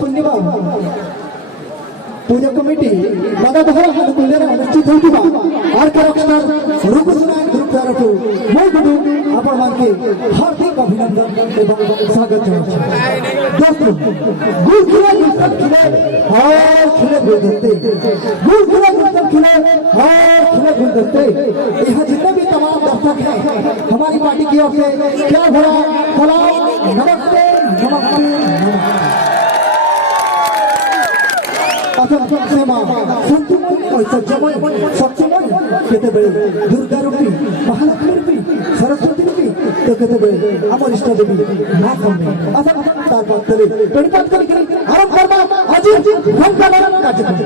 पूर्णिमा पूजा committee मददहर अनुकूल्य अनुष्ठित होगा orchestra रूपसनायक group तरफ मैं आपण मानके हार्दिक अभिनंदन एवं स्वागत दोस्तों गुल खिले गुलशन खिले और खिले गुलदस्ते गुल खिले गुलशन खिले और खिले गुलदस्ते यहाँ जितने भी तमाम दर्शक हैं हमारी पार्टी की ओर से क्या भरा सलाम नमस्ते नमस्ते नमस्ते दुर्गा रूपी महालक्ष्मी रूपी सरस्वती रूपी तो कहते बड़े अमर इष्ट देवी ना कमने असल तार बात चले गणपत करी आरंभ करना आज हम का कार्यक्रम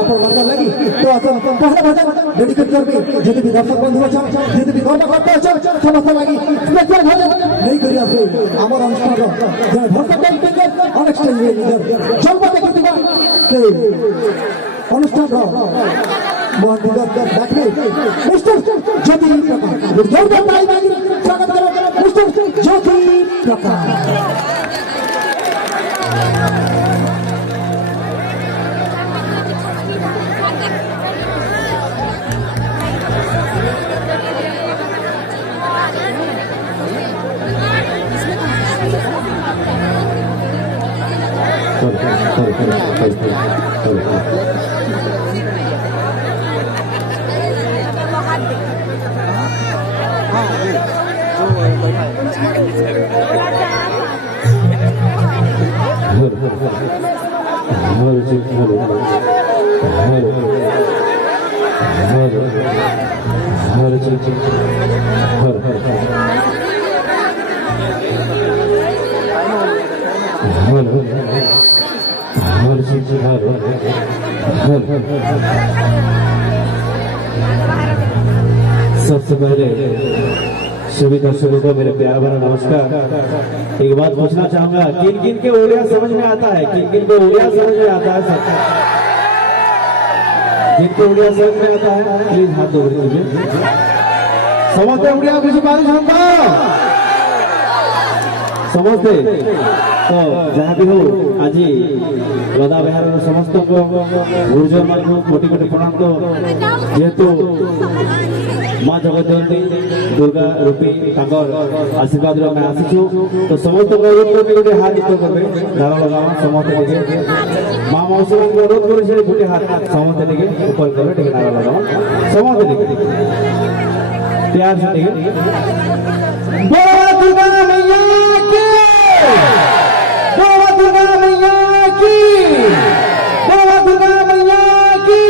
अपन वर्ग लगी तो असल पहला भजन डेडिकेट करबे जदि भी दर्शक बंधु अच्छा जदि भी गौरव करते अच्छा समस्त लगी स्पेशल भजन नहीं करी आपे अमर अनुष्ठान जय भक्त देव अनेक स्टेज लीडर जन्म देखिबा के अनुष्ठान मिस्टर ज्योति प्रकाश स्वागत करो मिस्टर ज्योति प्रकाश सबसे पहले सभी दर्शकों को मेरे प्यार भरा नमस्कार। एक बात पूछना चाहूंगा, किन किन के उड़िया समझ में आता है? किन किन को उड़िया समझ में आता है? जिनको उड़िया समझ में आता है प्लीज हाथ दो मुझे। समझते उड़िया कुछ बात समझते तो जहाँ भी हो आज गदा बिहार समस्त गुरुजन मान कोटि कोटि प्रणाम। तो जेहेतु माँ जगदम्बी दुर्गा रूपी आशीर्वाद में आसीचु तो समस्त गोटे हाथ ऊपर करबे धारा लगावा समस्त माँ मौसी अनुरोध कर गोटे हाथ समस्त ऊपर करबे धारा लगावा समस्त प्यार से दुर्गा मैया की दुर्गा मैया की दुर्गा मैया की